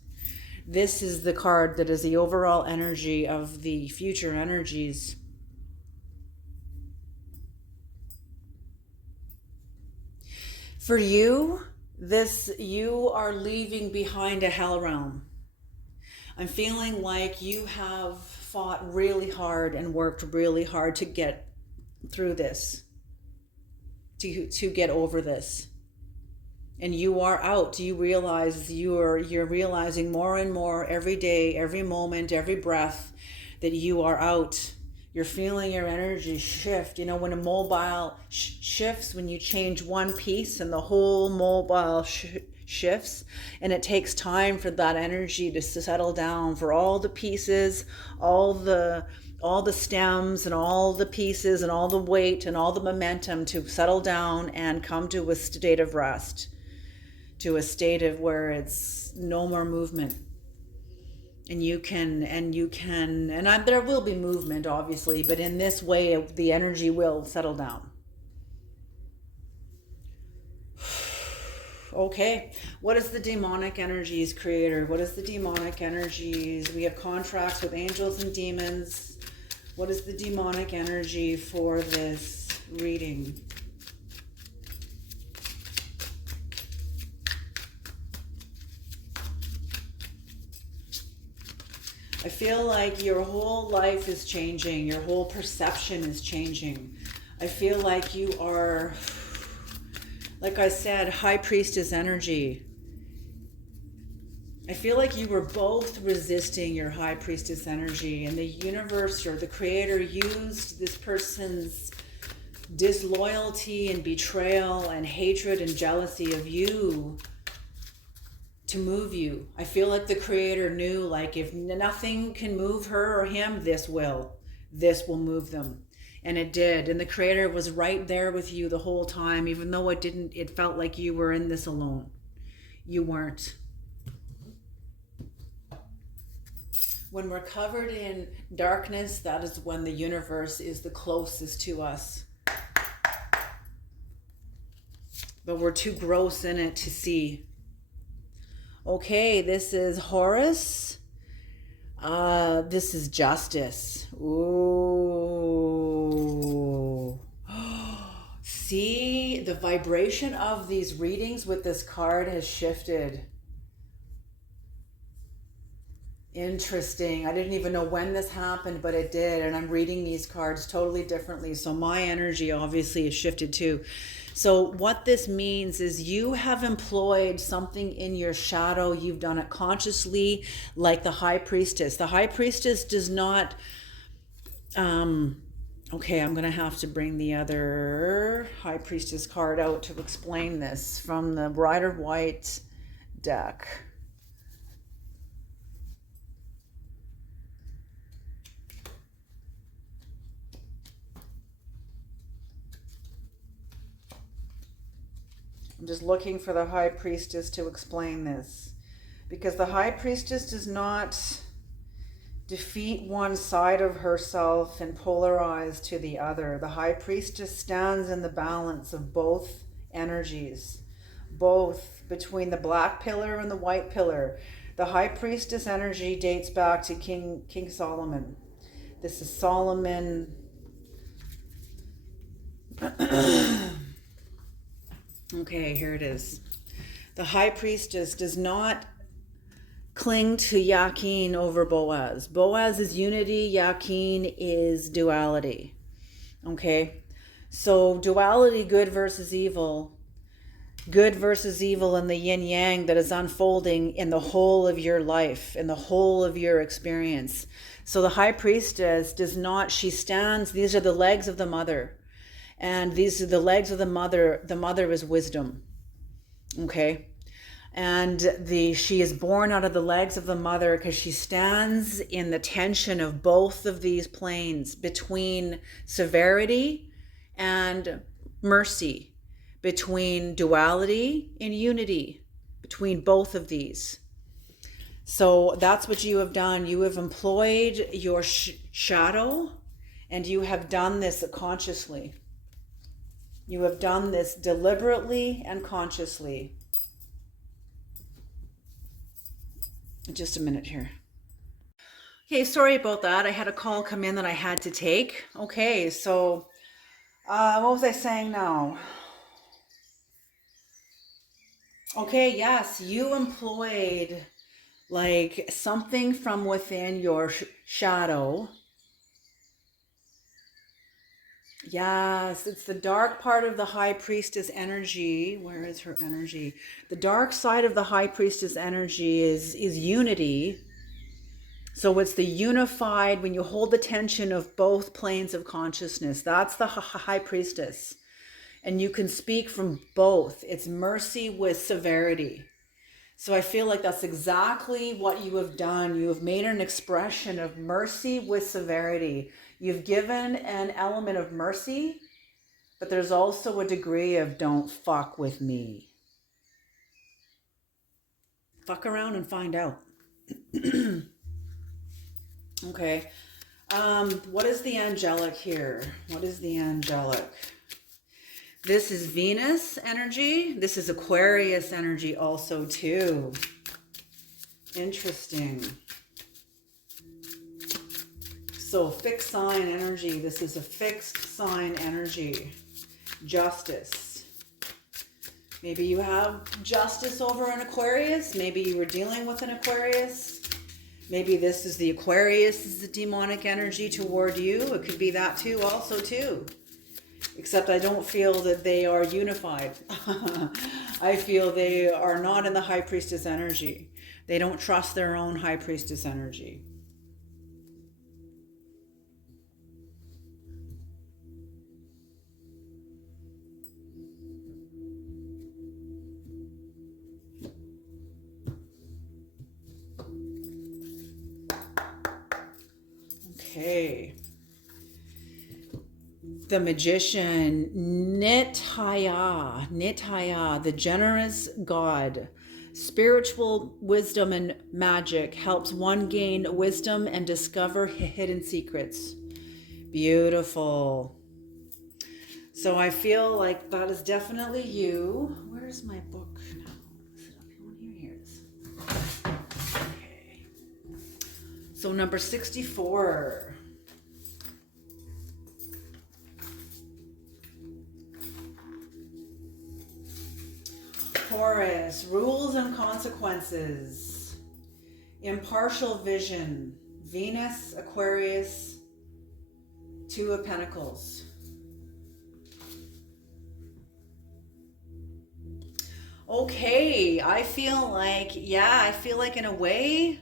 This is the card that is the overall energy of the future energies. For you, you are leaving behind a hell realm. I'm feeling like you have fought really hard and worked really hard to get through this, to get over this. And you are out. You realize you're realizing more and more every day, every moment, every breath that you are out. You're feeling your energy shift. You know, when a mobile shifts, when you change one piece and the whole mobile shifts, and it takes time for that energy to settle down, for all the pieces, all the stems and all the pieces and all the weight and all the momentum to settle down and come to a state of rest, to a state of where it's no more movement. And there will be movement, obviously, but in this way, the energy will settle down. Okay, what is the demonic energies, creator? What is the demonic energies? We have contracts with angels and demons. What is the demonic energy for this reading? I feel like your whole life is changing. Your whole perception is changing. I feel like you are, like I said, High Priestess energy. I feel like you were both resisting your High Priestess energy, and the universe or the creator used this person's disloyalty and betrayal and hatred and jealousy of you to move you. I feel like the creator knew, like, if nothing can move her or him, this will move them. And it did. And the creator was right there with you the whole time, even though it felt like you were in this alone. You weren't. When we're covered in darkness, that is when the universe is the closest to us. But we're too gross in it to see. Okay, this is Horus. This is Justice. Ooh. See, the vibration of these readings with this card has shifted. Interesting. I didn't even know when this happened, but it did. And I'm reading these cards totally differently. So my energy obviously has shifted too. So what this means is you have employed something in your shadow. You've done it consciously, like the High Priestess. The High Priestess does not... okay, I'm going to have to bring the other High Priestess card out to explain this from the Rider White deck. I'm just looking for the High Priestess to explain this. Because the High Priestess does not defeat one side of herself and polarize to the other. The High Priestess stands in the balance of both energies, both between the black pillar and the white pillar. The High Priestess energy dates back to King Solomon. This is Solomon. Okay, here it is. The High Priestess does not cling to Yakin over Boaz. Boaz is unity, Yakin is duality. Okay? So duality, good versus evil in the yin-yang that is unfolding in the whole of your life, in the whole of your experience. So the High Priestess does not, she stands, these are the legs of the mother. And these are the legs of the mother. The mother is wisdom. Okay? And she is born out of the legs of the mother because she stands in the tension of both of these planes between severity and mercy, between duality and unity, between both of these. So that's what you have done. You have employed your shadow, and you have done this consciously. You have done this deliberately and consciously. Just a minute here. Okay, sorry about that. I had a call come in that I had to take. Okay, so what was I saying now? Okay, yes, you employed like something from within your shadow. Yes, it's the dark part of the High Priestess energy. Where is her energy? The dark side of the High Priestess energy is unity. So it's the unified, when you hold the tension of both planes of consciousness. That's the High Priestess. And you can speak from both. It's mercy with severity. So I feel like that's exactly what you have done. You have made an expression of mercy with severity. You've given an element of mercy, but there's also a degree of don't fuck with me. Fuck around and find out. Okay. What is the angelic here? What is the angelic? This is Venus energy. This is Aquarius energy also too. Interesting. So fixed sign energy. This is a fixed sign energy. Justice. Maybe you have justice over an Aquarius. Maybe you were dealing with an Aquarius. Maybe this is the Aquarius is the demonic energy toward you. It could be that too, also too. Except I don't feel that they are unified. I feel they are not in the High Priestess energy. They don't trust their own High Priestess energy. Okay. The Magician, Nitaya, the generous God. Spiritual wisdom and magic helps one gain wisdom and discover hidden secrets. Beautiful. So I feel like that is definitely you. Where's my book now? Is it up here? Here it is. Okay. So number 64. Taurus, rules and consequences. Impartial vision. Venus, Aquarius, Two of Pentacles. Okay, I feel like in a way,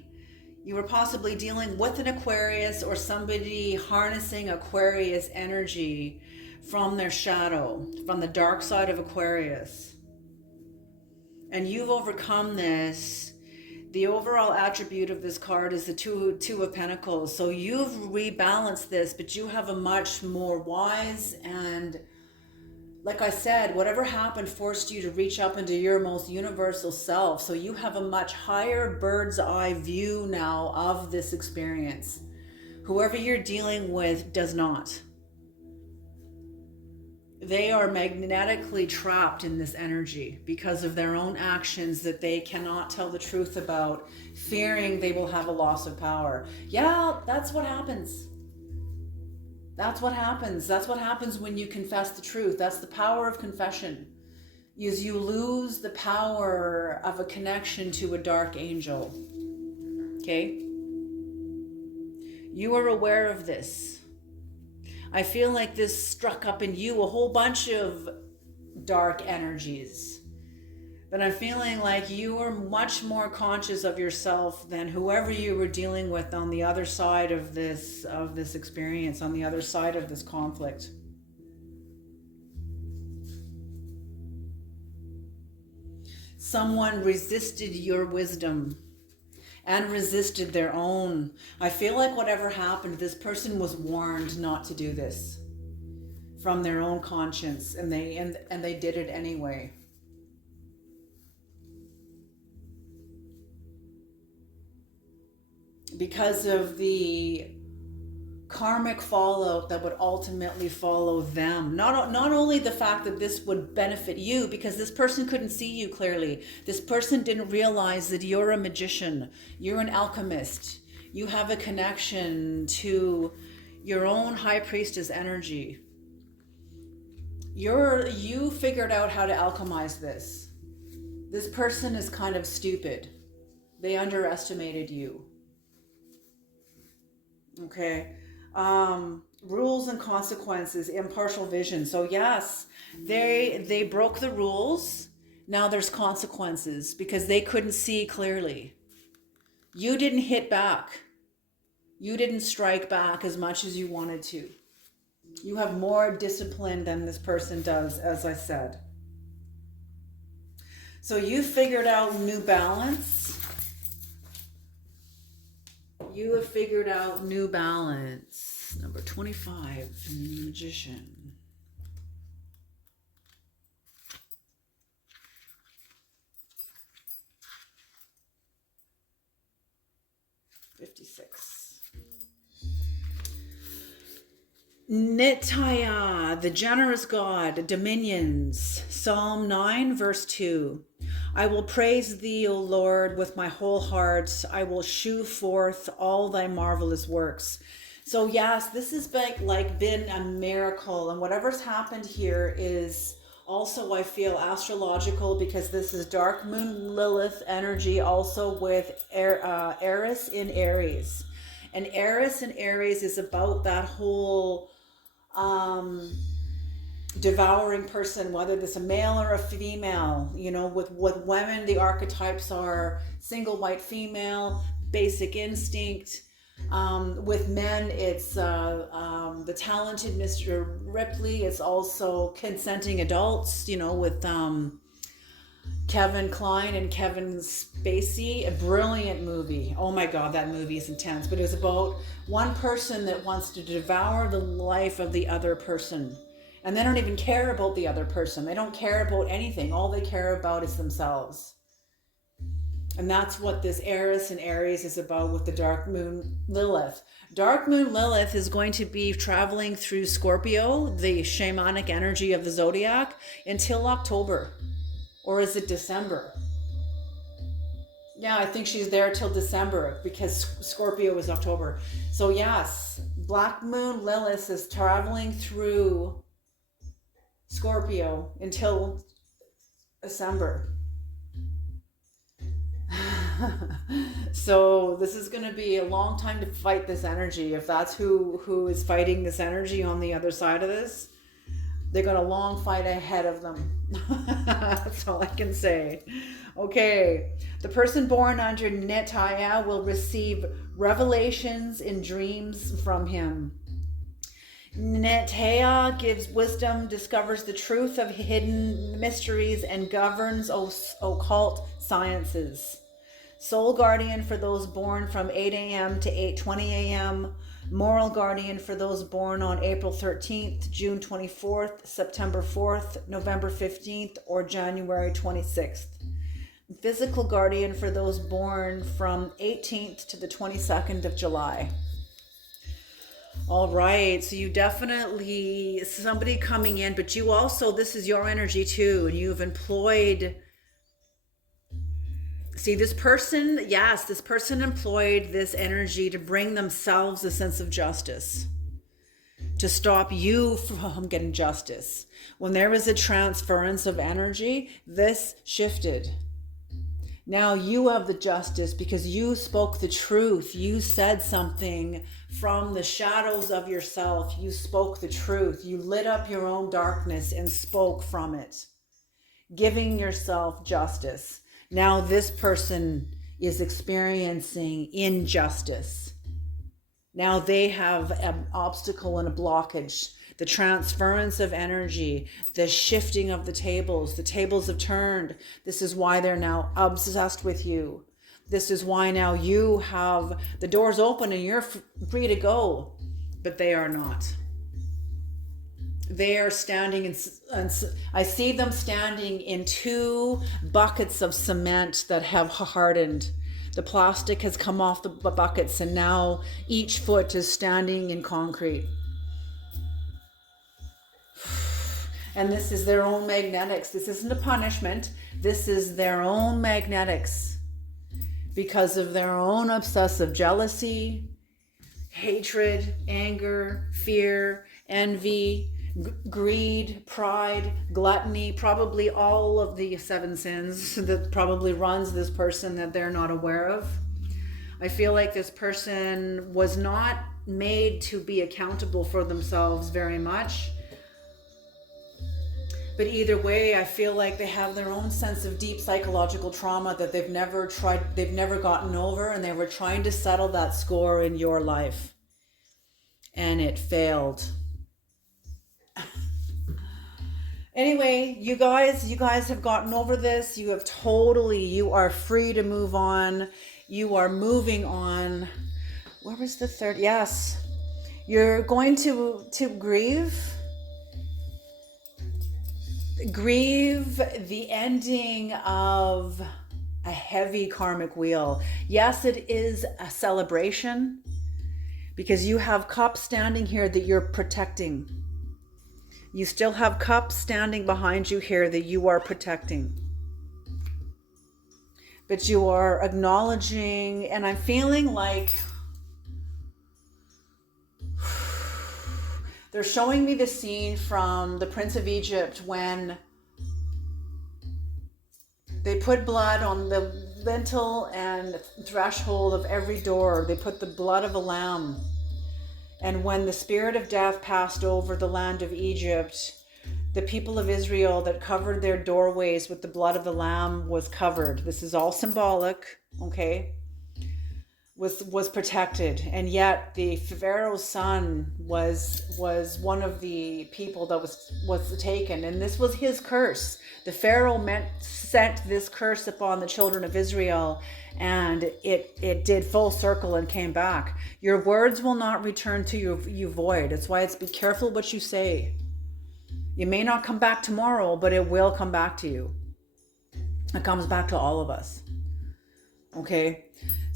you were possibly dealing with an Aquarius or somebody harnessing Aquarius energy from their shadow, from the dark side of Aquarius. And you've overcome this. The overall attribute of this card is the two of Pentacles. So you've rebalanced this, but you have a much more wise and, like I said, whatever happened forced you to reach up into your most universal self. So you have a much higher bird's eye view now of this experience. Whoever you're dealing with does not. They are magnetically trapped in this energy because of their own actions that they cannot tell the truth about, fearing they will have a loss of power. Yeah, that's what happens. That's what happens. That's what happens when you confess the truth. That's the power of confession. Is you lose the power of a connection to a dark angel. Okay? You are aware of this. I feel like this struck up in you a whole bunch of dark energies. But I'm feeling like you are much more conscious of yourself than whoever you were dealing with on the other side of this experience, on the other side of this conflict. Someone resisted your wisdom and resisted their own. I feel like whatever happened, this person was warned not to do this from their own conscience, and they did it anyway. Because of the karmic fallout that would ultimately follow them. Not only the fact that this would benefit you, because this person couldn't see you clearly. This person didn't realize that you're a magician. You're an alchemist. You have a connection to your own high priestess energy. You figured out how to alchemize this. This person is kind of stupid. They underestimated you. Okay. Rules and consequences, impartial vision. So yes, they broke the rules. Now there's consequences because they couldn't see clearly. You didn't hit back. You didn't strike back as much as you wanted to. You have more discipline than this person does, as I said. So you figured out new balance. You have figured out new balance. Number 25, Magician. Nitaya, the generous God, dominions. Psalm 9, verse 2. I will praise thee, O Lord, with my whole heart. I will shew forth all thy marvelous works. So yes, this has been a miracle, and whatever's happened here is also, I feel, astrological, because this is dark moon Lilith energy, also with Eris in Aries, and Eris in Aries is about that whole devouring person, whether it's a male or a female. With women, the archetypes are single white female, basic instinct. With men, it's the talented Mr. Ripley. It's also consenting adults, with Kevin Kline and Kevin Spacey. A brilliant movie. Oh my God, that movie is intense. But it was about one person that wants to devour the life of the other person. And they don't even care about the other person. They don't care about anything. All they care about is themselves. And that's what this Eris and Aries is about with the dark moon Lilith. Dark moon Lilith is going to be traveling through Scorpio, the shamanic energy of the zodiac, until October. Or is it December? Yeah, I think she's there till December, because Scorpio is October. So yes, Black Moon Lilith is traveling through Scorpio until December. So this is going to be a long time to fight this energy. If that's who is fighting this energy on the other side of this, they got a long fight ahead of them. That's all I can say. Okay, the person born under Netaya will receive revelations in dreams from him. Netaya gives wisdom, discovers the truth of hidden mysteries, and governs occult sciences. Soul guardian for those born from 8 a.m. to 8:20 a.m. Moral guardian for those born on April 13th, June 24th, September 4th, November 15th, or January 26th. Physical guardian for those born from 18th to the 22nd of July. All right, so you definitely, somebody coming in, but you also, this is your energy too, and you've employed, see this person, yes, this person employed this energy to bring themselves a sense of justice, to stop you from getting justice. When there was a transference of energy, this shifted. Now you have the justice because you spoke the truth. You said something from the shadows of yourself. You spoke the truth. You lit up your own darkness and spoke from it, giving yourself justice. Now this person is experiencing injustice. Now they have an obstacle and a blockage. The transference of energy, the shifting of the tables have turned. This is why they're now obsessed with you. This is why now you have the doors open and you're free to go, but they are not. They are standing in, I see them standing in two buckets of cement that have hardened. The plastic has come off the buckets and now each foot is standing in concrete. And this is their own magnetics. This isn't a punishment. This is their own magnetics because of their own obsessive jealousy, hatred, anger, fear, envy, greed, pride, gluttony, probably all of the 7 sins that probably runs this person that they're not aware of. I feel like this person was not made to be accountable for themselves very much. But either way, I feel like they have their own sense of deep psychological trauma that they've never gotten over, and they were trying to settle that score in your life. And it failed. Anyway, you guys have gotten over this. You are free to move on. You are moving on. Where was the third? Yes. You're going to grieve the ending of a heavy karmic wheel. Yes, it is a celebration because you have cups standing here that you're protecting. You still have cups standing behind you here that you are protecting. But you are acknowledging, and I'm feeling like They're showing me the scene from the Prince of Egypt when they put blood on the lintel and threshold of every door. They put the blood of a lamb. And when the spirit of death passed over the land of Egypt, the people of Israel that covered their doorways with the blood of the lamb was covered. This is all symbolic, okay? Was protected, and yet the Pharaoh's son was one of the people that was taken, and this was his curse. The Pharaoh sent this curse upon the children of Israel, and it did full circle and came back. Your words will not return to you void. That's why it's be careful what you say. You may not come back tomorrow, but it will come back to you. It comes back to all of us. Okay.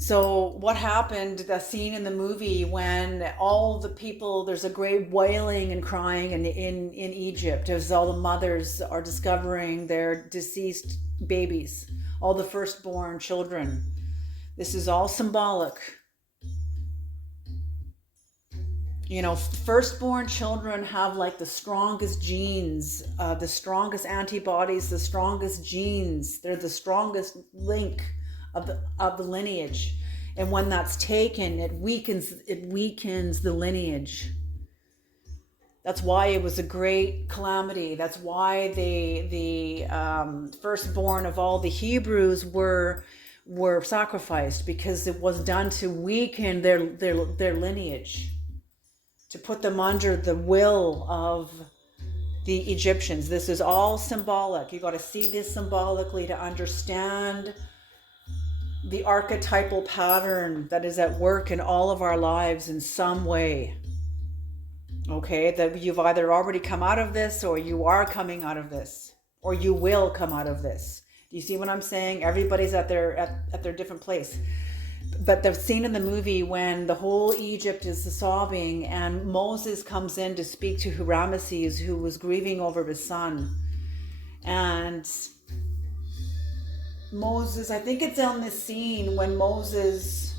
So what happened, the scene in the movie when all the people, there's a great wailing and crying in Egypt as all the mothers are discovering their deceased babies, all the firstborn children. This is all symbolic. You know, firstborn children have like the strongest genes, the strongest antibodies, the strongest genes. They're the strongest link of the lineage, and when that's taken, it weakens the lineage. That's why it was a great calamity. That's why the firstborn of all the Hebrews were sacrificed, because it was done to weaken their lineage, to put them under the will of the Egyptians. This is all symbolic. You got to see this symbolically to understand the archetypal pattern that is at work in all of our lives in some way. Okay, that you've either already come out of this, or you are coming out of this, or you will come out of this. Do you see what I'm saying? Everybody's at their different place. But the scene in the movie when the whole Egypt is sobbing and Moses comes in to speak to Ramesses, who was grieving over his son, and Moses, I think it's on this scene when Moses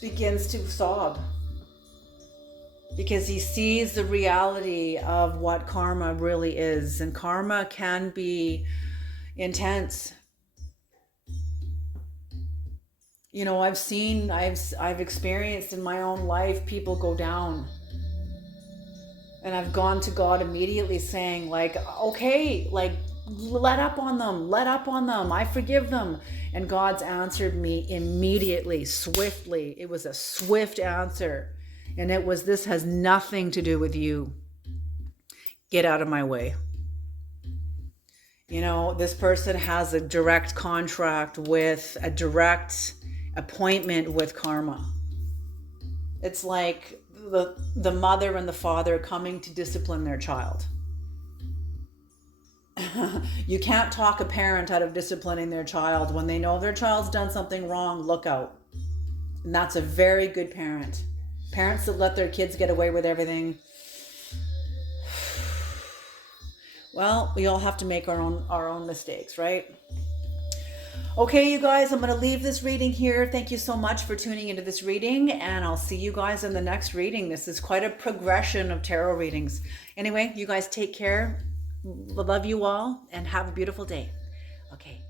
begins to sob because he sees the reality of what karma really is. And karma can be intense. You know, I've experienced in my own life people go down. And I've gone to God immediately saying, like, okay, like, let up on them, I forgive them. And God's answered me immediately, swiftly. It was a swift answer. And it was, this has nothing to do with you. Get out of my way. You know, this person has a direct contract with, a direct appointment with karma. It's like the mother and the father coming to discipline their child. You can't talk a parent out of disciplining their child. When they know their child's done something wrong, look out. And that's a very good parent. Parents that let their kids get away with everything. Well, we all have to make our own mistakes, right? Okay, you guys, I'm going to leave this reading here. Thank you so much for tuning into this reading, and I'll see you guys in the next reading. This is quite a progression of tarot readings. Anyway, you guys take care. Love you all, and have a beautiful day. Okay.